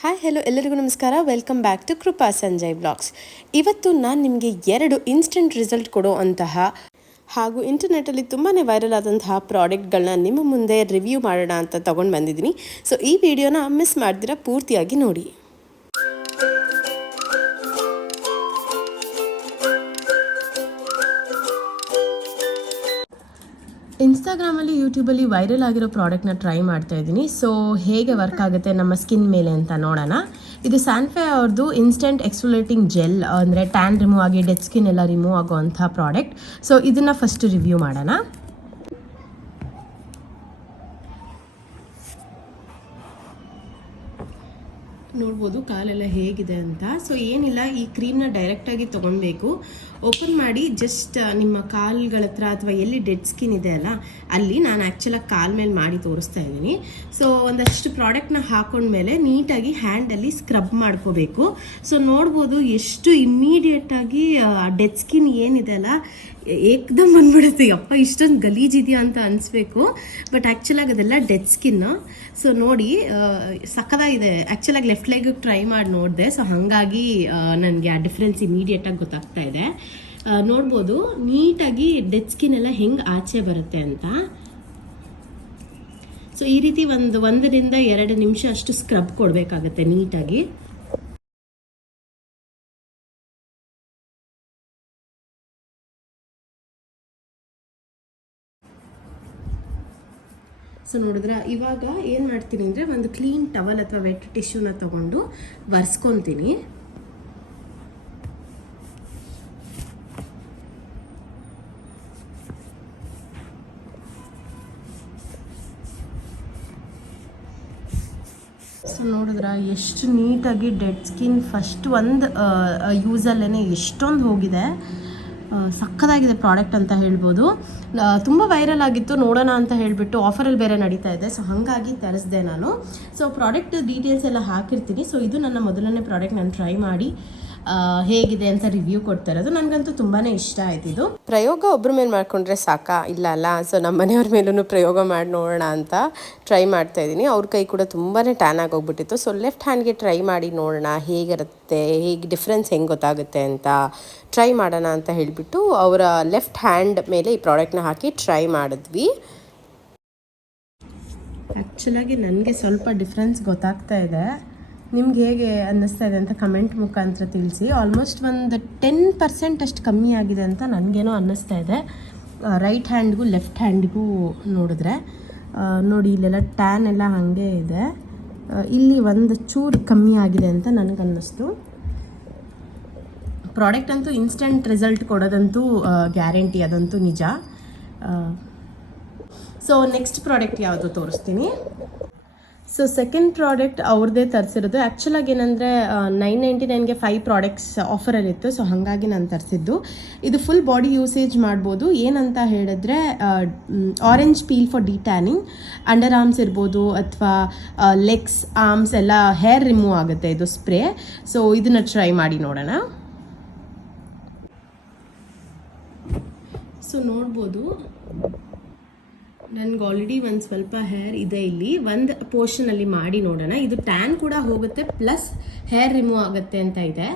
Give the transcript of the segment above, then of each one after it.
Hi hello ಎಲ್ಲರಿಗೂ ನಮಸ್ಕಾರ. Welcome back to Krupa Sanjay blogs. ಇವತ್ತು ನಾನು ನಿಮಗೆ 2 ಇನ್ಸ್ಟೆಂಟ್ ರಿಸಲ್ಟ್ ಕೊಡೋ ಅಂತಹ ಹಾಗೂ ಇಂಟರ್ನೆಟ್ಟಲ್ಲಿ ತುಂಬಾ ವೈರಲ್ ಆದಂತಹ ಪ್ರಾಡಕ್ಟ್ಗಳನ್ನ ನಿಮ್ಮ ಮುಂದೆ ರಿವ್ಯೂ ಮಾಡೋಣ ಅಂತ ತೊಗೊಂಡು ಬಂದಿದ್ದೀನಿ. ಸೊ ಈ ವಿಡಿಯೋನ ಮಿಸ್ ಮಾಡ್ದಿರ ಪೂರ್ತಿಯಾಗಿ ನೋಡಿ. ಇನ್ಸ್ಟಾಗ್ರಾಮಲ್ಲಿ ಯೂಟ್ಯೂಬಲ್ಲಿ ವೈರಲ್ ಆಗಿರೋ ಪ್ರಾಡಕ್ಟ್ನ ಟ್ರೈ ಮಾಡ್ತಾ ಇದ್ದೀನಿ. ಸೊ ಹೇಗೆ ವರ್ಕ್ ಆಗುತ್ತೆ ನಮ್ಮ ಸ್ಕಿನ್ ಮೇಲೆ ಅಂತ ನೋಡೋಣ. ಇದು ಸ್ಯಾನ್ಫೆ ಅವ್ರದ್ದು ಇನ್ಸ್ಟೆಂಟ್ ಎಕ್ಸ್ಫೋಲಿಯೇಟಿಂಗ್ ಜೆಲ್, ಅಂದರೆ ಟ್ಯಾನ್ ರಿಮೂವ್ ಆಗಿ ಡೆಡ್ ಸ್ಕಿನ್ ಎಲ್ಲ ರಿಮೂವ್ ಆಗೋವಂಥ ಪ್ರಾಡಕ್ಟ್. ಸೊ ಇದನ್ನು ಫಸ್ಟ್ ರಿವ್ಯೂ ಮಾಡೋಣ. ನೋಡ್ಬೋದು ಕಾಲೆಲ್ಲ ಹೇಗಿದೆ ಅಂತ. ಸೊ ಏನಿಲ್ಲ, ಈ ಕ್ರೀಮ್ನ ಡೈರೆಕ್ಟಾಗಿ ತೊಗೊಳ್ಬೇಕು. ಓಪನ್ ಮಾಡಿ ಜಸ್ಟ್ ನಿಮ್ಮ ಕಾಲುಗಳ ಹತ್ರ ಅಥವಾ ಎಲ್ಲಿ ಡೆಡ್ ಸ್ಕಿನ್ ಇದೆ ಅಲ್ಲ ಅಲ್ಲಿ ನಾನು ಆ್ಯಕ್ಚುಲಾಗಿ ಕಾಲ ಮೇಲೆ ಮಾಡಿ ತೋರಿಸ್ತಾ ಇದ್ದೀನಿ. ಸೊ ಒಂದಷ್ಟು ಪ್ರಾಡಕ್ಟ್ನ ಹಾಕೊಂಡ್ಮೇಲೆ ನೀಟಾಗಿ ಹ್ಯಾಂಡಲ್ಲಿ ಸ್ಕ್ರಬ್ ಮಾಡ್ಕೋಬೇಕು. ಸೊ ನೋಡ್ಬೋದು ಎಷ್ಟು ಇಮ್ಮಿಡಿಯೇಟಾಗಿ ಡೆಡ್ ಸ್ಕಿನ್ ಏನಿದೆ ಅಲ್ಲ ಏಕ್ದಮ್ ಬಂದ್ಬಿಡುತ್ತೆ. ಅಪ್ಪ ಇಷ್ಟೊಂದು ಗಲೀಜಿದೆಯಾ ಅಂತ ಅನಿಸ್ಬೇಕು, ಬಟ್ ಆ್ಯಕ್ಚುಲಾಗಿ ಅದೆಲ್ಲ ಡೆಡ್ ಸ್ಕಿನ್ನು. ಸೊ ನೋಡಿ ಸಕ್ಕದಾಗಿದೆ. ಆ್ಯಕ್ಚುಲಾಗಿ ಲೆಫ್ಟ್ ಲೆಗ್ ಟ್ರೈ ಮಾಡಿ ನೋಡಿದೆ. ಸೊ ಹಾಗಾಗಿ ನನಗೆ ಆ ಡಿಫ್ರೆನ್ಸ್ ಇಮಿಡಿಯೇಟಾಗಿ ಗೊತ್ತಾಗ್ತಾ ಇದೆ. ನೋಡ್ಬೋದು ನೀಟಾಗಿ ಡೆಡ್ ಸ್ಕಿನ್ ಎಲ್ಲ ಹೆಂಗೆ ಆಚೆ ಬರುತ್ತೆ ಅಂತ. ಸೊ ಈ ರೀತಿ 1-2 ನಿಮಿಷ ಅಷ್ಟು ಸ್ಕ್ರಬ್ ಕೊಡಬೇಕಾಗತ್ತೆ ನೀಟಾಗಿ. ಸೊ ನೋಡಿದ್ರೆ ಇವಾಗ ಏನು ಮಾಡ್ತೀನಿ ಅಂದರೆ ಒಂದು ಕ್ಲೀನ್ ಟವಲ್ ಅಥವಾ ವೆಟ್ ಟಿಶ್ಯೂನ ತೊಗೊಂಡು ಒರೆಸ್ಕೊತೀನಿ. ಸೊ ನೋಡಿದ್ರೆ ಎಷ್ಟು ನೀಟಾಗಿ ಡೆಡ್ ಸ್ಕಿನ್ ಫಸ್ಟ್ ಒಂದು ಯೂಸಲ್ಲೇ ಎಷ್ಟೊಂದು ಹೋಗಿದೆ. ಸಕ್ಕದಾಗಿದೆ ಪ್ರಾಡಕ್ಟ್ ಅಂತ ಹೇಳ್ಬೋದು. ತುಂಬ ವೈರಲ್ ಆಗಿತ್ತು, ನೋಡೋಣ ಅಂತ ಹೇಳಿಬಿಟ್ಟು ಆಫರಲ್ಲಿ ಬೇರೆ ನಡೀತಾ ಇದೆ. ಸೊ ಹಾಗಾಗಿ ತರಿಸಿದೆ ನಾನು. ಸೊ ಪ್ರಾಡಕ್ಟ್ ಡೀಟೇಲ್ಸ್ ಎಲ್ಲ ಹಾಕಿರ್ತೀನಿ. ಸೊ ಇದು ನನ್ನ ಮೊದಲನೇ ಪ್ರಾಡಕ್ಟ್. ನಾನು ಟ್ರೈ ಮಾಡಿ ಹೇಗಿದೆ ಅಂತ ರಿವ್ಯೂ ಕೊಡ್ತಾ ಇರೋದು. ನನಗಂತೂ ತುಂಬಾ ಇಷ್ಟ ಆಯ್ತು. ಇದು ಪ್ರಯೋಗ ಒಬ್ಬರ ಮೇಲೆ ಮಾಡ್ಕೊಂಡ್ರೆ ಸಾಕಾ? ಇಲ್ಲ ಅಲ್ಲ. ಸೊ ನಮ್ಮ ಮನೆಯವ್ರ ಮೇಲೂ ಪ್ರಯೋಗ ಮಾಡಿ ನೋಡೋಣ ಅಂತ ಟ್ರೈ ಮಾಡ್ತಾ ಇದ್ದೀನಿ. ಅವ್ರ ಕೈ ಕೂಡ ತುಂಬಾ ಟ್ಯಾನ್ ಆಗೋಗ್ಬಿಟ್ಟಿತ್ತು. ಸೊ ಲೆಫ್ಟ್ ಹ್ಯಾಂಡ್ಗೆ ಟ್ರೈ ಮಾಡಿ ನೋಡೋಣ ಹೇಗಿರುತ್ತೆ, ಹೇಗೆ ಡಿಫ್ರೆನ್ಸ್ ಹೆಂಗೆ ಗೊತ್ತಾಗುತ್ತೆ ಅಂತ ಟ್ರೈ ಮಾಡೋಣ ಅಂತ ಹೇಳಿಬಿಟ್ಟು ಅವರ ಲೆಫ್ಟ್ ಹ್ಯಾಂಡ್ ಮೇಲೆ ಈ ಪ್ರಾಡಕ್ಟ್ನ ಹಾಕಿ ಟ್ರೈ ಮಾಡಿದ್ವಿ. ಆ್ಯಕ್ಚುಲಾಗಿ ನನಗೆ ಸ್ವಲ್ಪ ಡಿಫ್ರೆನ್ಸ್ ಗೊತ್ತಾಗ್ತಾ ಇದೆ. ನಿಮ್ಗೆ ಹೇಗೆ ಅನ್ನಿಸ್ತಾ ಇದೆ ಅಂತ ಕಮೆಂಟ್ ಮುಖಾಂತರ ತಿಳಿಸಿ. ಆಲ್ಮೋಸ್ಟ್ ಒಂದು 10% ಅಷ್ಟು ಕಮ್ಮಿ ಆಗಿದೆ ಅಂತ ನನಗೇನೋ ಅನ್ನಿಸ್ತಾ ಇದೆ. ರೈಟ್ ಹ್ಯಾಂಡ್ಗೂ ಲೆಫ್ಟ್ ಹ್ಯಾಂಡ್ಗೂ ನೋಡಿದ್ರೆ ನೋಡಿ ಇಲ್ಲೆಲ್ಲ ಟ್ಯಾನ್ ಎಲ್ಲ ಹಾಗೆ ಇದೆ. ಇಲ್ಲಿ ಒಂದು ಚೂರು ಕಮ್ಮಿ ಆಗಿದೆ ಅಂತ ನನಗನ್ನಿಸ್ತು. ಪ್ರಾಡಕ್ಟ್ ಅಂತೂ ಇನ್ಸ್ಟೆಂಟ್ ರಿಸಲ್ಟ್ ಕೊಡೋದಂತೂ ಗ್ಯಾರಂಟಿ, ಅದಂತೂ ನಿಜ. ಸೊ ನೆಕ್ಸ್ಟ್ ಪ್ರಾಡಕ್ಟ್ ಯಾವುದು ತೋರಿಸ್ತೀನಿ. ಸೊ ಸೆಕೆಂಡ್ ಪ್ರಾಡಕ್ಟ್ ಅವ್ರದ್ದೇ ತರಿಸಿರೋದು. ಆ್ಯಕ್ಚುಲಾಗಿ ಏನಂದರೆ 999ಗೆ 5 ಪ್ರಾಡಕ್ಟ್ಸ್ ಆಫರಲ್ಲಿತ್ತು. ಸೊ ಹಾಗಾಗಿ ನಾನು ತರಿಸಿದ್ದು. ಇದು ಫುಲ್ ಬಾಡಿ ಯೂಸೇಜ್ ಮಾಡ್ಬೋದು. ಏನಂತ ಹೇಳಿದ್ರೆ orange peel for detanning, under arms ಇರ್ಬೋದು ಅಥವಾ ಲೆಗ್ಸ್, ಆರ್ಮ್ಸ್ ಎಲ್ಲ ಹೇರ್ ರಿಮೂವ್ ಆಗುತ್ತೆ ಇದು ಸ್ಪ್ರೇ. ಸೊ ಇದನ್ನು ಟ್ರೈ ಮಾಡಿ ನೋಡೋಣ. ಸೊ ನೋಡ್ಬೋದು ನನಗೆ ಆಲ್ರೆಡಿ ಒಂದು ಸ್ವಲ್ಪ ಹೇರ್ ಇದೆ. ಇಲ್ಲಿ ಒಂದು ಪೋರ್ಷನಲ್ಲಿ ಮಾಡಿ ನೋಡೋಣ. ಇದು ಟ್ಯಾನ್ ಕೂಡ ಹೋಗುತ್ತೆ ಪ್ಲಸ್ ಹೇರ್ ರಿಮೂವ್ ಆಗುತ್ತೆ ಅಂತ ಇದೆ.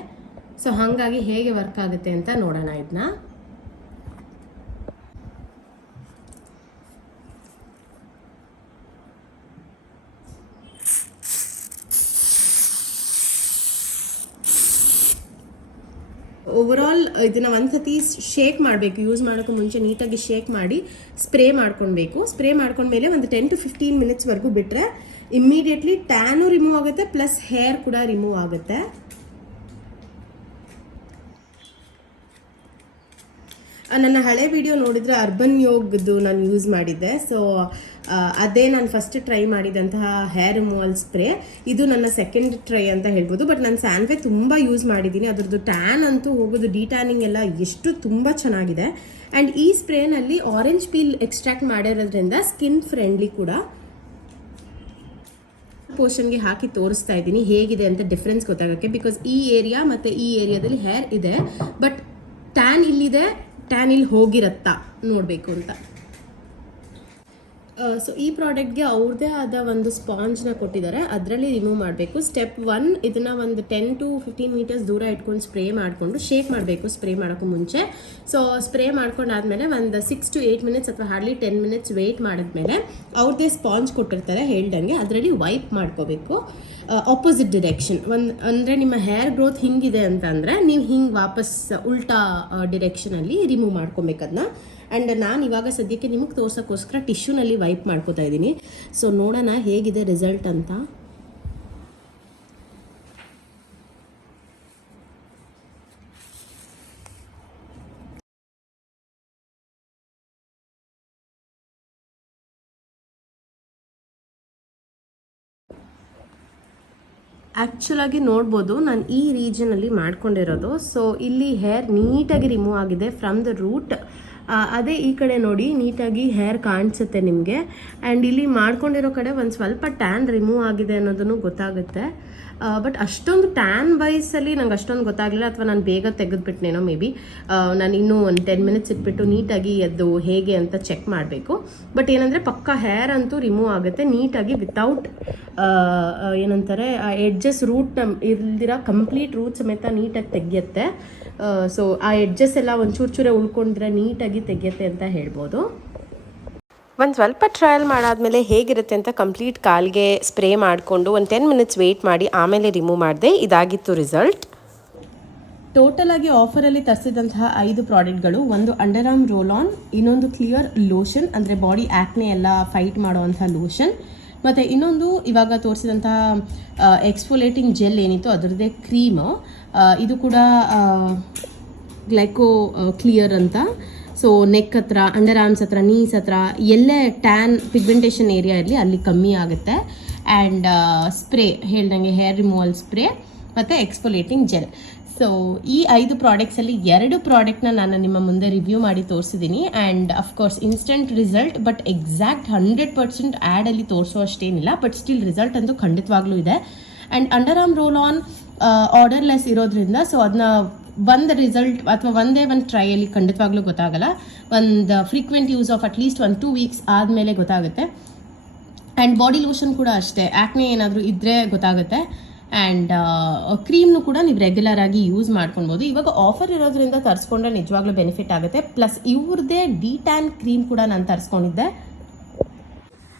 ಸೊ ಹಾಗಾಗಿ ಹೇಗೆ ವರ್ಕ್ ಆಗುತ್ತೆ ಅಂತ ನೋಡೋಣ ಇದನ್ನ. ಓವರಾಲ್ ಇದನ್ನು ಒಂದ್ಸತಿ ಶೇಕ್ ಮಾಡಬೇಕು. ಯೂಸ್ ಮಾಡೋಕ್ಕೂ ಮುಂಚೆ ನೀಟಾಗಿ ಶೇಕ್ ಮಾಡಿ ಸ್ಪ್ರೇ ಮಾಡ್ಕೊಳ್ಬೇಕು. ಸ್ಪ್ರೇ ಮಾಡ್ಕೊಂಡ್ಮೇಲೆ ಒಂದು 10 to 15 ಮಿನಿಟ್ಸ್ವರೆಗೂ ಬಿಟ್ಟರೆ ಇಮ್ಮಿಡಿಯೇಟ್ಲಿ ಟ್ಯಾನು ರಿಮೂವ್ ಆಗುತ್ತೆ ಪ್ಲಸ್ ಹೇರ್ ಕೂಡ ರಿಮೂವ್ ಆಗುತ್ತೆ. ನನ್ನ ಹಳೆ ವಿಡಿಯೋ ನೋಡಿದರೆ ಅರ್ಬನ್ ಯೋಗದ್ದು ನಾನು ಯೂಸ್ ಮಾಡಿದ್ದೆ. ಸೊ ಅದೇ ನಾನು ಫಸ್ಟ್ ಟ್ರೈ ಮಾಡಿದಂತಹ ಹೇರ್ ರಿಮೂವಲ್ ಸ್ಪ್ರೇ. ಇದು ನನ್ನ ಸೆಕೆಂಡ್ ಟ್ರೈ ಅಂತ ಹೇಳ್ಬೋದು. ಬಟ್ ನಾನು ಸ್ಯಾನ್ಫೆ ತುಂಬ ಯೂಸ್ ಮಾಡಿದ್ದೀನಿ. ಅದರದ್ದು ಟ್ಯಾನ್ ಅಂತೂ ಹೋಗೋದು, ಡಿಟ್ಯಾನಿಂಗ್ ಎಲ್ಲ ಎಷ್ಟು ತುಂಬ ಚೆನ್ನಾಗಿದೆ. ಆ್ಯಂಡ್ ಈ ಸ್ಪ್ರೇನಲ್ಲಿ ಆರೆಂಜ್ ಪೀಲ್ ಎಕ್ಸ್ಟ್ರಾಕ್ಟ್ ಮಾಡಿರೋದ್ರಿಂದ ಸ್ಕಿನ್ ಫ್ರೆಂಡ್ಲಿ ಕೂಡ. ಪೋರ್ಷನ್ಗೆ ಹಾಕಿ ತೋರಿಸ್ತಾ ಇದ್ದೀನಿ ಹೇಗಿದೆ ಅಂತ ಡಿಫ್ರೆನ್ಸ್ ಗೊತ್ತಾಗೋಕ್ಕೆ. ಬಿಕಾಸ್ ಈ ಏರಿಯಾ ಮತ್ತು ಈ ಏರಿಯಾದಲ್ಲಿ ಹೇರ್ ಇದೆ, ಬಟ್ ಟ್ಯಾನ್ ಇಲ್ಲಿದೆ, ಟ್ಯಾನ್ ಇಲ್ಲಿ ಹೋಗಿರತ್ತಾ ನೋಡಬೇಕು ಅಂತ. ಸೊ ಈ ಪ್ರಾಡಕ್ಟ್ಗೆ ಅವ್ರದ್ದೇ ಆದ ಒಂದು ಸ್ಪಾಂಜ್ನ ಕೊಟ್ಟಿದ್ದಾರೆ, ಅದರಲ್ಲಿ ರಿಮೂವ್ ಮಾಡಬೇಕು. ಸ್ಟೆಪ್ 1, ಇದನ್ನು ಒಂದು 10 to 15 ಮೀಟರ್ಸ್ ದೂರ ಇಟ್ಕೊಂಡು ಸ್ಪ್ರೇ ಮಾಡಿಕೊಂಡು ಶೇಕ್ ಮಾಡಬೇಕು ಸ್ಪ್ರೇ ಮಾಡೋಕ್ಕೂ ಮುಂಚೆ. ಸೊ ಸ್ಪ್ರೇ ಮಾಡ್ಕೊಂಡಾದ್ಮೇಲೆ ಒಂದು 6 to 8 ಮಿನಿಟ್ಸ್ ಅಥವಾ ಹಾರ್ಡ್ಲಿ 10 ಮಿನಿಟ್ಸ್ ವೆಯ್ಟ್ ಮಾಡಿದ್ಮೇಲೆ ಅವ್ರದ್ದೇ ಸ್ಪಾಂಜ್ ಕೊಟ್ಟಿರ್ತಾರೆ ಹೇಳ್ದಂಗೆ, ಅದರಲ್ಲಿ ವೈಪ್ ಮಾಡ್ಕೋಬೇಕು ಆಪೋಸಿಟ್ ಡಿರೆಕ್ಷನ್. ಅಂದರೆ ನಿಮ್ಮ ಹೇರ್ ಗ್ರೋತ್ ಹಿಂಗಿದೆ ಅಂತಂದರೆ ನೀವು ಹಿಂಗೆ ವಾಪಸ್ ಉಲ್ಟಾ ಡಿರೆಕ್ಷನಲ್ಲಿ ರಿಮೂವ್ ಮಾಡ್ಕೊಬೇಕು ಅದನ್ನ. ಆ್ಯಂಡ್ ನಾನು ಇವಾಗ ಸದ್ಯಕ್ಕೆ ನಿಮಗೆ ತೋರ್ಸೋಕ್ಕೋಸ್ಕರ ಟಿಶ್ಯೂನಲ್ಲಿ ವೈಪ್ ಮಾಡ್ಕೋತಾ ಇದ್ದೀನಿ. ಸೊ ನೋಡೋಣ ಹೇಗಿದೆ ರಿಸಲ್ಟ್ ಅಂತ. ಆ್ಯಕ್ಚುಲಾಗಿ ನೋಡ್ಬೋದು ನಾನು ಈ ರೀಜನಲ್ಲಿ ಮಾಡ್ಕೊಂಡಿರೋದು. ಸೊ ಇಲ್ಲಿ ಹೇರ್ ನೀಟಾಗಿ ರಿಮೂವ್ ಆಗಿದೆ ಫ್ರಮ್ ದ ರೂಟ್. ಅದೇ ಈ ಕಡೆ ನೋಡಿ ನೀಟಾಗಿ ಹೇರ್ ಕಾಣಿಸುತ್ತೆ ನಿಮಗೆ. ಆ್ಯಂಡ್ ಇಲ್ಲಿ ಮಾಡ್ಕೊಂಡಿರೋ ಕಡೆ ಒಂದು ಸ್ವಲ್ಪ ಟ್ಯಾನ್ ರಿಮೂವ್ ಆಗಿದೆ ಅನ್ನೋದನ್ನು ಗೊತ್ತಾಗುತ್ತೆ. ಬಟ್ ಅಷ್ಟೊಂದು ಟ್ಯಾನ್ ವೈಸಲ್ಲಿ ನಂಗೆ ಅಷ್ಟೊಂದು ಗೊತ್ತಾಗಲಿಲ್ಲ, ಅಥವಾ ನಾನು ಬೇಗ ತೆಗೆದುಬಿಟ್ನೇನೋ ಮೇ ಬಿ. ನಾನು ಇನ್ನೂ ಒಂದು 10 ಮಿನಿಟ್ಸ್ ಇಟ್ಬಿಟ್ಟು ನೀಟಾಗಿ ಅದು ಹೇಗೆ ಅಂತ ಚೆಕ್ ಮಾಡಬೇಕು. ಬಟ್ ಏನಂದರೆ ಪಕ್ಕ ಹೇರ್ ಅಂತೂ ರಿಮೂವ್ ಆಗುತ್ತೆ ನೀಟಾಗಿ ವಿತೌಟ್ ಏನಂತಾರೆ ಎಡ್ಜಸ್ ರೂಟ್ ಇಲ್ದಿರ ಕಂಪ್ಲೀಟ್ ರೂಟ್ ಸಮೇತ ನೀಟಾಗಿ ತೆಗಿಯುತ್ತೆ. ಸೊ ಆ ಎಡ್ಜಸ್ ಎಲ್ಲ ಒಂದು ಚೂರೇ ಉಳ್ಕೊಂಡ್ರೆ ನೀಟಾಗಿ ತೆಗಿಯುತ್ತೆ ಅಂತ ಹೇಳ್ಬೋದು. ಒಂದು ಸ್ವಲ್ಪ ಟ್ರಯಲ್ ಮಾಡಾದಮೇಲೆ ಹೇಗಿರುತ್ತೆ ಅಂತ ಕಂಪ್ಲೀಟ್ ಕಾಲ್ಗೆ ಸ್ಪ್ರೇ ಮಾಡಿಕೊಂಡು ಒಂದು 10 ಮಿನಿಟ್ಸ್ ವೆಯ್ಟ್ ಮಾಡಿ ಆಮೇಲೆ ರಿಮೂವ್ ಮಾಡಿದೆ. ಇದಾಗಿತ್ತು ರಿಸಲ್ಟ್. ಟೋಟಲ್ ಆಗಿ ಆಫರಲ್ಲಿ ತರಿಸಿದಂತಹ 5 ಪ್ರಾಡಕ್ಟ್ಗಳು, ಒಂದು ಅಂಡರ್ ಆರ್ಮ್ ರೋಲ್ ಆನ್, ಇನ್ನೊಂದು ಕ್ಲಿಯರ್ ಲೋಷನ್ ಅಂದರೆ ಬಾಡಿ ಆ್ಯಕ್ನೆ ಎಲ್ಲ ಫೈಟ್ ಮಾಡೋವಂಥ ಲೋಷನ್, ಮತ್ತು ಇನ್ನೊಂದು ಇವಾಗ ತೋರಿಸಿದಂತಹ ಎಕ್ಸ್ಫೋಲೇಟಿಂಗ್ ಜೆಲ್ ಏನಿತ್ತು ಅದರದ್ದೇ ಕ್ರೀಮು. ಇದು ಕೂಡ ಗ್ಲೈಕೋ ಕ್ಲಿಯರ್ ಅಂತ. ಸೊ ನೆಕ್ ಹತ್ರ, ಅಂಡರ್ ಆರ್ಮ್ಸ್ ಹತ್ರ, ನೀಸ್ ಹತ್ರ ಎಲ್ಲೇ ಟ್ಯಾನ್ ಪಿಗ್ಮೆಂಟೇಷನ್ ಏರಿಯಾ ಇರಲಿ ಅಲ್ಲಿ ಕಮ್ಮಿ ಆಗುತ್ತೆ. ಆ್ಯಂಡ್ ಸ್ಪ್ರೇ ಹೇಳ್ದಂಗೆ ಹೇರ್ ರಿಮೂವಲ್ ಸ್ಪ್ರೇ ಮತ್ತು ಎಕ್ಸ್ಫೋಲೇಟಿಂಗ್ ಜೆಲ್. ಸೊ ಈ 5 ಪ್ರಾಡಕ್ಟ್ಸಲ್ಲಿ 2 ಪ್ರಾಡಕ್ಟ್ನ ನಾನು ನಿಮ್ಮ ಮುಂದೆ ರಿವ್ಯೂ ಮಾಡಿ ತೋರಿಸಿದ್ದೀನಿ. And of course instant result, but exact 100% ಆ್ಯಡಲ್ಲಿ ತೋರಿಸೋ ಅಷ್ಟೇನಿಲ್ಲ, ಬಟ್ ಸ್ಟಿಲ್ ರಿಸಲ್ಟ್ ಅಂತೂ ಖಂಡಿತವಾಗ್ಲೂ ಇದೆ. And under arm roll on odourless ಇರೋದ್ರಿಂದ ಸೊ ಅದನ್ನ ಒಂದು ರಿಸಲ್ಟ್ ಅಥವಾ ಒಂದೇ ಒಂದು ಟ್ರೈಯಲ್ಲಿ ಖಂಡಿತವಾಗ್ಲೂ ಗೊತ್ತಾಗಲ್ಲ. ಒಂದು frequent use of at least 1-2 weeks ಆದಮೇಲೆ ಗೊತ್ತಾಗುತ್ತೆ. ಆ್ಯಂಡ್ ಬಾಡಿ ಲೋಷನ್ ಕೂಡ ಅಷ್ಟೇ, ಆ್ಯಕ್ನೆ ಏನಾದರೂ ಇದ್ದರೆ ಗೊತ್ತಾಗುತ್ತೆ. ಆ್ಯಂಡ್ ಕ್ರೀಮ್ನು ಕೂಡ ನೀವು ರೆಗ್ಯುಲರ್ ಆಗಿ ಯೂಸ್ ಮಾಡ್ಕೊಳ್ಬೋದು. ಇವಾಗ ಆಫರ್ ಇರೋದ್ರಿಂದ ತರಿಸ್ಕೊಂಡ್ರೆ ನಿಜವಾಗ್ಲೂ ಬೆನಿಫಿಟ್ ಆಗುತ್ತೆ. ಪ್ಲಸ್ ಇವ್ರದ್ದೇ ಡಿ-ಟ್ಯಾನ್ ಕ್ರೀಮ್ ಕೂಡ ನಾನು ತರಿಸ್ಕೊಂಡಿದ್ದೆ.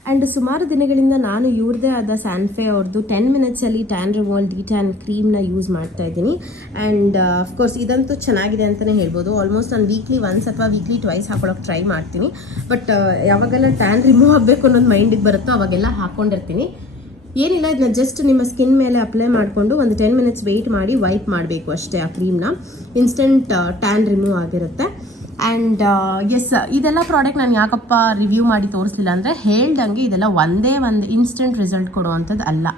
ಆ್ಯಂಡ್ ಸುಮಾರು ದಿನಗಳಿಂದ ನಾನು ಇವ್ರದ್ದೇ ಆದ ಸ್ಯಾನ್ಫೆ ಅವ್ರದ್ದು 10 ಮಿನಿಟ್ಸಲ್ಲಿ ಟ್ಯಾನ್ ರಿಮೂವಲ್ ಡಿ-ಟ್ಯಾನ್ ಕ್ರೀಮ್ನ ಯೂಸ್ ಮಾಡ್ತಾ ಇದ್ದೀನಿ. ಆ್ಯಂಡ್ ಅಫ್ಕೋರ್ಸ್ ಇದಂತೂ ಚೆನ್ನಾಗಿದೆ ಅಂತಲೇ ಹೇಳ್ಬೋದು. ಆಲ್ಮೋಸ್ಟ್ ನಾನು ವೀಕ್ಲಿ ಒನ್ಸ್ ಅಥವಾ ವೀಕ್ಲಿ ಟ್ವೈಸ್ ಹಾಕೊಳ್ಳೋಕೆ ಟ್ರೈ ಮಾಡ್ತೀನಿ. ಬಟ್ ಯಾವಾಗೆಲ್ಲ ಟ್ಯಾನ್ ರಿಮೂವ್ ಆಗಬೇಕು ಅನ್ನೋದು ಮೈಂಡಿಗೆ ಬರುತ್ತೋ ಅವಾಗೆಲ್ಲ ಹಾಕ್ಕೊಂಡಿರ್ತೀನಿ. ಏನಿಲ್ಲ, ಇದನ್ನ ಜಸ್ಟ್ ನಿಮ್ಮ ಸ್ಕಿನ್ ಮೇಲೆ ಅಪ್ಲೈ ಮಾಡಿಕೊಂಡು ಒಂದು 10 ಮಿನಿಟ್ಸ್ ವೆಯ್ಟ್ ಮಾಡಿ ವೈಪ್ ಮಾಡಬೇಕು ಅಷ್ಟೇ ಆ ಕ್ರೀಮ್ನ. ಇನ್ಸ್ಟೆಂಟ್ ಟ್ಯಾನ್ ರಿಮೂವ್ ಆಗಿರುತ್ತೆ. ಆ್ಯಂಡ್ ಎಸ್, ಇದೆಲ್ಲ ಪ್ರಾಡಕ್ಟ್ ನಾನು ಯಾಕಪ್ಪ ರಿವ್ಯೂ ಮಾಡಿ ತೋರಿಸಲಿಲ್ಲ ಅಂದರೆ ಹೇಳ್ದಂಗೆ ಇದೆಲ್ಲ ಒಂದೇ ಒಂದು ಇನ್ಸ್ಟೆಂಟ್ ರಿಸಲ್ಟ್ ಕೊಡುವಂಥದ್ದು ಅಲ್ಲ,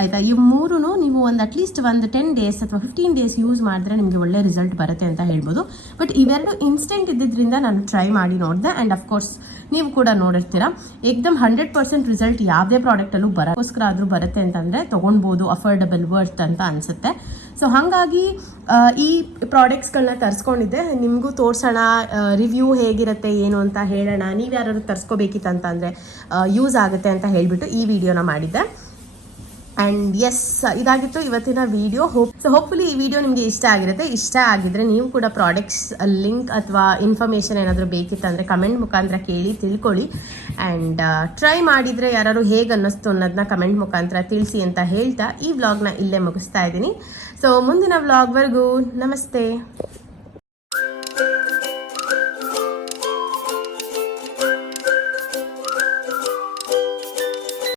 ಆಯಿತಾ. ಇವು ಮೂರೂ ನೀವು ಒಂದು ಅಟ್ಲೀಸ್ಟ್ ಒಂದು 10 ಡೇಸ್ ಅಥವಾ 15 ಡೇಸ್ ಯೂಸ್ ಮಾಡಿದ್ರೆ ನಿಮಗೆ ಒಳ್ಳೆ ರಿಸಲ್ಟ್ ಬರುತ್ತೆ ಅಂತ ಹೇಳ್ಬೋದು. ಬಟ್ ಇವೆರಡು ಇನ್ಸ್ಟೆಂಟ್ ಇದ್ದಿದ್ದರಿಂದ ನಾನು ಟ್ರೈ ಮಾಡಿ ನೋಡಿದೆ. ಆ್ಯಂಡ್ ಅಫ್ಕೋರ್ಸ್ ನೀವು ಕೂಡ ನೋಡಿರ್ತೀರ ಏಕ್ದಮ್ 100% ರಿಸಲ್ಟ್ ಯಾವುದೇ ಪ್ರಾಡಕ್ಟಲ್ಲೂ ಬರೋಕ್ಕೋಸ್ಕರ ಆದರೂ ಬರುತ್ತೆ ಅಂತಂದರೆ ತೊಗೊಳ್ಬೋದು, ಅಫೋರ್ಡಬಲ್ ವರ್ತ್ ಅಂತ ಅನಿಸುತ್ತೆ. ಸೊ ಹಾಗಾಗಿ ಈ ಪ್ರಾಡಕ್ಟ್ಸ್ಗಳನ್ನ ತರಿಸ್ಕೊಂಡಿದ್ದೆ, ನಿಮಗೂ ತೋರಿಸೋಣ, ರಿವ್ಯೂ ಹೇಗಿರುತ್ತೆ ಏನು ಅಂತ ಹೇಳೋಣ, ನೀವು ಯಾರಾದ್ರು ತರಿಸ್ಕೋಬೇಕಿತ್ತಂತಂದರೆ ಯೂಸ್ ಆಗುತ್ತೆ ಅಂತ ಹೇಳಿಬಿಟ್ಟು ಈ ವಿಡಿಯೋನ ಮಾಡಿದ್ದೆ. ಆ್ಯಂಡ್ ಎಸ್, ಇದಾಗಿತ್ತು ಇವತ್ತಿನ ವಿಡಿಯೋ. ಹೋಪ್ಫುಲಿ ಈ ವಿಡಿಯೋ ನಿಮಗೆ ಇಷ್ಟ ಆಗಿರುತ್ತೆ. ಇಷ್ಟ ಆಗಿದ್ರೆ ನೀವು ಕೂಡ ಪ್ರಾಡಕ್ಟ್ಸ್ ಲಿಂಕ್ ಅಥವಾ ಇನ್ಫಾರ್ಮೇಷನ್ ಏನಾದರೂ ಬೇಕಿತ್ತಂದರೆ ಕಮೆಂಟ್ ಮುಖಾಂತರ ಕೇಳಿ ತಿಳ್ಕೊಳ್ಳಿ. ಆ್ಯಂಡ್ ಟ್ರೈ ಮಾಡಿದರೆ ಯಾರು ಹೇಗೆ ಅನ್ನಿಸ್ತು ಅನ್ನೋದನ್ನ ಕಮೆಂಟ್ ಮುಖಾಂತರ ತಿಳಿಸಿ ಅಂತ ಹೇಳ್ತಾ ಈ ವ್ಲಾಗ್ನ ಇಲ್ಲೇ ಮುಗಿಸ್ತಾ ಇದ್ದೀನಿ. ಸೊ ಮುಂದಿನ ವ್ಲಾಗ್ವರೆಗೂ ನಮಸ್ತೆ.